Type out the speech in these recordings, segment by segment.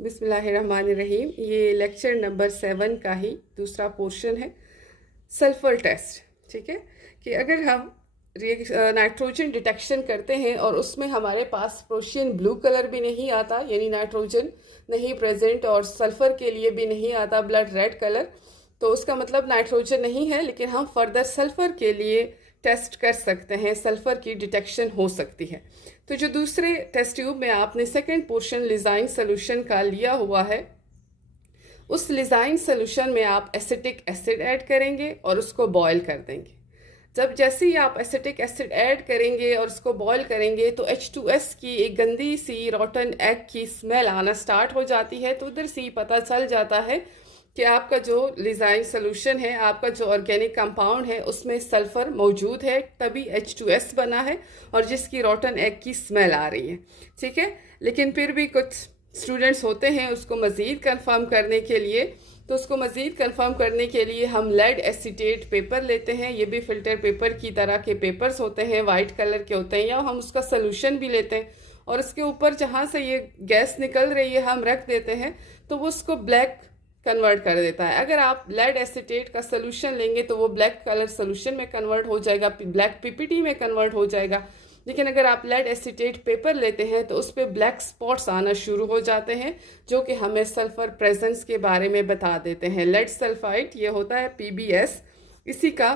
बिस्मिल्लाहिर्रहमानिर्रहीम। ये lecture number 7 का ही दूसरा पोर्शन है, सल्फर टेस्ट। ठीक है कि अगर हम नाइट्रोजन डिटेक्शन करते हैं और उसमें हमारे पास प्रोशियन ब्लू कलर भी नहीं आता, यानी नाइट्रोजन नहीं प्रेजेंट, और सल्फर के लिए भी नहीं आता ब्लड रेड कलर, तो उसका मतलब नाइट्रोजन नहीं है। लेकिन हम फर्दर सल्फर के लिए टेस्ट कर सकते हैं, सल्फर की डिटेक्शन हो सकती है। तो जो दूसरे टेस्ट ट्यूब में आपने सेकेंड पोर्शन लिजाइन सोल्यूशन का लिया हुआ है, उस लिजाइन सोल्यूशन में आप एसिटिक एसिड ऐड करेंगे और उसको बॉयल कर देंगे। जब जैसे ही आप एसिटिक एसिड ऐड करेंगे और उसको बॉयल करेंगे तो H2S की एक गंदी सी रॉटन एग की स्मेल आना स्टार्ट हो जाती है। तो उधर से ही पता चल जाता है कि आपका जो लिजाइन सोल्यूशन है, आपका जो ऑर्गेनिक कंपाउंड है, उसमें सल्फर मौजूद है, तभी H2S बना है और जिसकी रॉटन एग की स्मेल आ रही है। ठीक है, लेकिन फिर भी कुछ स्टूडेंट्स होते हैं, उसको मज़ीद कंफर्म करने के लिए, तो उसको मज़ीद कंफर्म करने के लिए हम लेड एसीटेट पेपर लेते हैं। ये भी फ़िल्टर पेपर की तरह के पेपर्स होते हैं, वाइट कलर के होते हैं, या हम उसका सोल्यूशन भी लेते हैं और उसके ऊपर जहाँ से ये गैस निकल रही है हम रख देते हैं, तो वो उसको ब्लैक कन्वर्ट कर देता है। अगर आप लेड एसीटेट का सोल्यूशन लेंगे तो वो ब्लैक कलर सोल्यूशन में कन्वर्ट हो जाएगा, ब्लैक पीपीटी में कन्वर्ट हो जाएगा। लेकिन अगर आप लेड एसीटेट पेपर लेते हैं तो उस पर ब्लैक स्पॉट्स आना शुरू हो जाते हैं, जो कि हमें सल्फर प्रेजेंस के बारे में बता देते हैं। लेड सल्फाइड ये होता है PbS, इसी का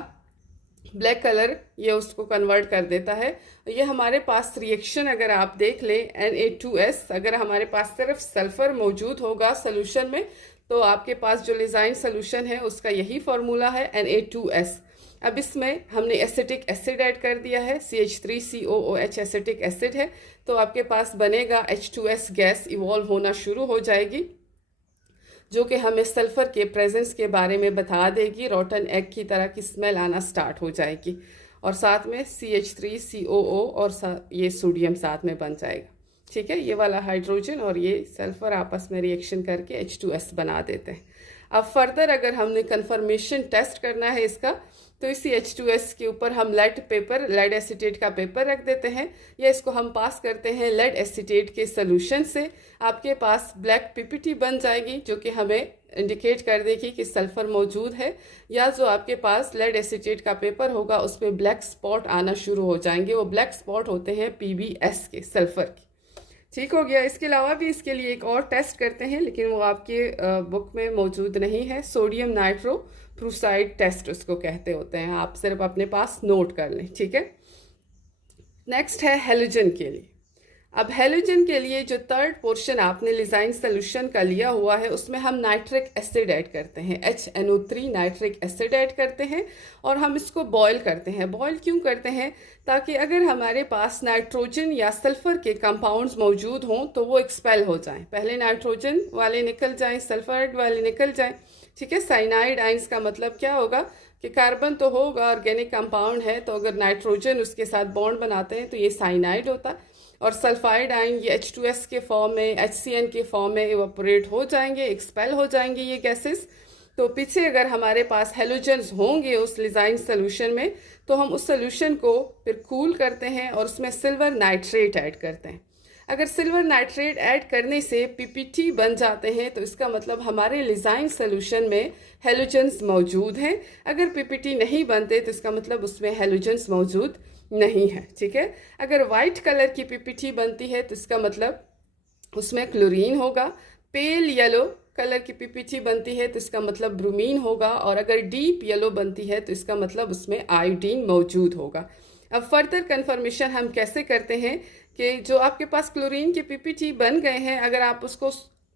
ब्लैक कलर ये उसको कन्वर्ट कर देता है। ये हमारे पास रिएक्शन अगर आप देख लें Na2S, अगर हमारे पास सिर्फ सल्फर मौजूद होगा सोल्यूशन में तो आपके पास जो लिजाइन सोल्यूशन है उसका यही फार्मूला है Na2S। अब इसमें हमने एसिटिक एसिड ऐड कर दिया है, CH3COOH एसिटिक एसिड है, तो आपके पास बनेगा H2S गैस इवॉल्व होना शुरू हो जाएगी, जो कि हमें सल्फर के प्रेजेंस के बारे में बता देगी। रॉटन एग की तरह की स्मेल आना स्टार्ट हो जाएगी और साथ में CH3COO और ये सोडियम साथ में बन जाएगा। ठीक है, ये वाला हाइड्रोजन और ये सल्फर आपस में रिएक्शन करके H2S बना देते हैं। अब फर्दर अगर हमने कंफर्मेशन टेस्ट करना है इसका, तो इसी H2S के ऊपर हम लेड एसीटेट का पेपर रख देते हैं, या इसको हम पास करते हैं लेड एसीटेट के सोल्यूशन से। आपके पास ब्लैक पीपीटी बन जाएगी, जो कि हमें इंडिकेट कर देगी कि सल्फर मौजूद है, या जो आपके पास लेड एसीटेट का पेपर होगा उस पर ब्लैक स्पॉट आना शुरू हो जाएंगे। वो ब्लैक स्पॉट होते हैं PbS के, सल्फर के। ठीक हो गया। इसके अलावा भी इसके लिए एक और टेस्ट करते हैं, लेकिन वो आपके बुक में मौजूद नहीं है। सोडियम नाइट्रो प्रूसाइड टेस्ट उसको कहते होते हैं, आप सिर्फ अपने पास नोट कर लें। ठीक है, नेक्स्ट है हेलोजन के लिए। अब हेलोजन के लिए जो थर्ड पोर्शन आपने लिजाइन सोल्यूशन का लिया हुआ है, उसमें हम नाइट्रिक एसिड ऐड करते हैं, HNO3 नाइट्रिक एसिड ऐड करते हैं और हम इसको बॉयल करते हैं। बॉयल क्यों करते हैं? ताकि अगर हमारे पास नाइट्रोजन या सल्फर के कंपाउंड्स मौजूद हों तो वो एक्सपेल हो जाएं। पहले नाइट्रोजन वाले निकल जाएं, सल्फर वाले निकल जाएं। ठीक है, साइनाइड आइंस का मतलब क्या होगा कि कार्बन तो होगा, ऑर्गेनिक कंपाउंड है, तो अगर नाइट्रोजन उसके साथ बॉन्ड बनाते हैं तो ये साइनाइड होता है, और सल्फाइड आयन ये H2S के फॉर्म में, HCN के फॉर्म में इवापोरेट हो जाएंगे, एक्सपेल हो जाएंगे ये गैसेस। तो पीछे अगर हमारे पास हेलोजन्स होंगे उस लिजाइन सोल्यूशन में, तो हम उस सोल्यूशन को फिर कूल करते हैं और उसमें सिल्वर नाइट्रेट ऐड करते हैं। अगर सिल्वर नाइट्रेट ऐड करने से PPT बन जाते हैं तो इसका मतलब हमारे लिजाइन सोल्यूशन में हेलोजन्स मौजूद हैं। अगर PPT नहीं बनते तो इसका मतलब उसमें हेलोजन्स मौजूद नहीं है। ठीक है, अगर वाइट कलर की PPT बनती है तो इसका मतलब उसमें क्लोरीन होगा। पेल येलो कलर की PPT बनती है तो इसका मतलब ब्रोमीन होगा, और अगर डीप येलो बनती है तो इसका मतलब उसमें आयोडीन मौजूद होगा। अब फर्दर कंफर्मेशन हम कैसे करते हैं कि जो आपके पास क्लोरीन के PPT बन गए हैं, अगर आप उसको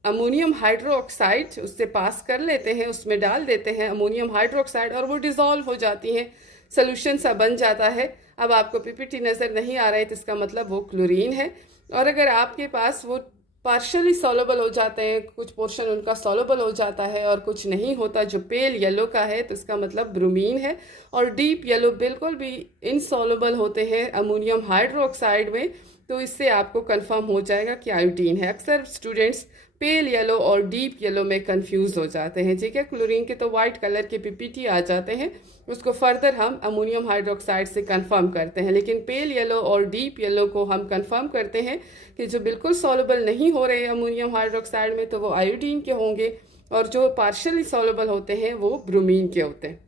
अमोनियम हाइड्रोक्साइड उससे पास कर लेते हैं, उसमें डाल देते हैं अमोनियम हाइड्रोक्साइड, और वो डिज़ोल्व हो जाती हैं, सोल्यूशन सा बन जाता है। अब आपको PPT नज़र नहीं आ रहा है तो इसका मतलब वो क्लोरीन है। और अगर आपके पास वो पार्शली सॉल्युबल हो जाते हैं, कुछ पोर्शन उनका सॉल्युबल हो जाता है और कुछ नहीं होता, जो पेल येलो का है, तो इसका मतलब ब्रोमीन है। और डीप येलो बिल्कुल भी इनसॉल्युबल होते हैं अमोनियम हाइड्रोक्साइड में, तो इससे आपको कंफर्म हो जाएगा कि आयोडीन है। अक्सर स्टूडेंट्स पेल येलो और डीप येलो में कंफ्यूज हो जाते हैं। ठीक है, क्लोरीन के तो वाइट कलर के पीपीटी आ जाते हैं, उसको फर्दर हम अमोनियम हाइड्रोक्साइड से कंफर्म करते हैं। लेकिन पेल येलो और डीप येलो को हम कंफर्म करते हैं कि जो बिल्कुल सॉल्युबल नहीं हो रहे अमोनियम हाइड्रोक्साइड में तो वो आयोडीन के होंगे, और जो पार्शियली सॉल्युबल होते हैं वो ब्रोमीन के होते हैं।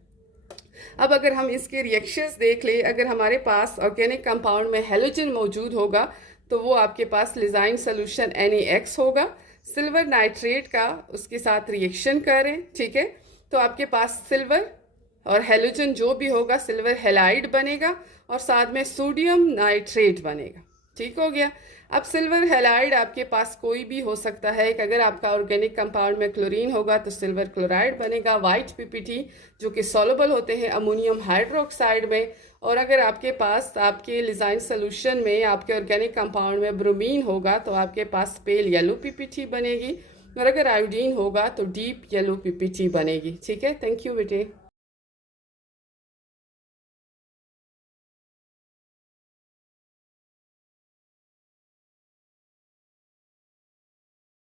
अब अगर हम इसके रिएक्शंस देख ले, अगर हमारे पास ऑर्गेनिक कंपाउंड में हेलोजन मौजूद होगा तो वो आपके पास लिजाइन सोल्यूशन NaX होगा। सिल्वर नाइट्रेट का उसके साथ रिएक्शन करें, ठीक है, तो आपके पास सिल्वर और हेलोजन जो भी होगा सिल्वर हेलाइड बनेगा और साथ में सोडियम नाइट्रेट बनेगा। ठीक हो गया। अब सिल्वर हेलाइड आपके पास कोई भी हो सकता है कि अगर आपका ऑर्गेनिक कंपाउंड में क्लोरीन होगा तो सिल्वर क्लोराइड बनेगा, वाइट पीपीटी जो कि सॉल्युबल होते हैं अमोनियम हाइड्रोक्साइड में। और अगर आपके पास आपके लिजाइन सोल्यूशन में आपके ऑर्गेनिक कंपाउंड में ब्रोमीन होगा तो आपके पास पेल येलो पीपीटी बनेगी, और अगर आयोडीन होगा तो डीप येलो पीपीटी बनेगी। ठीक है, थैंक यू बेटे।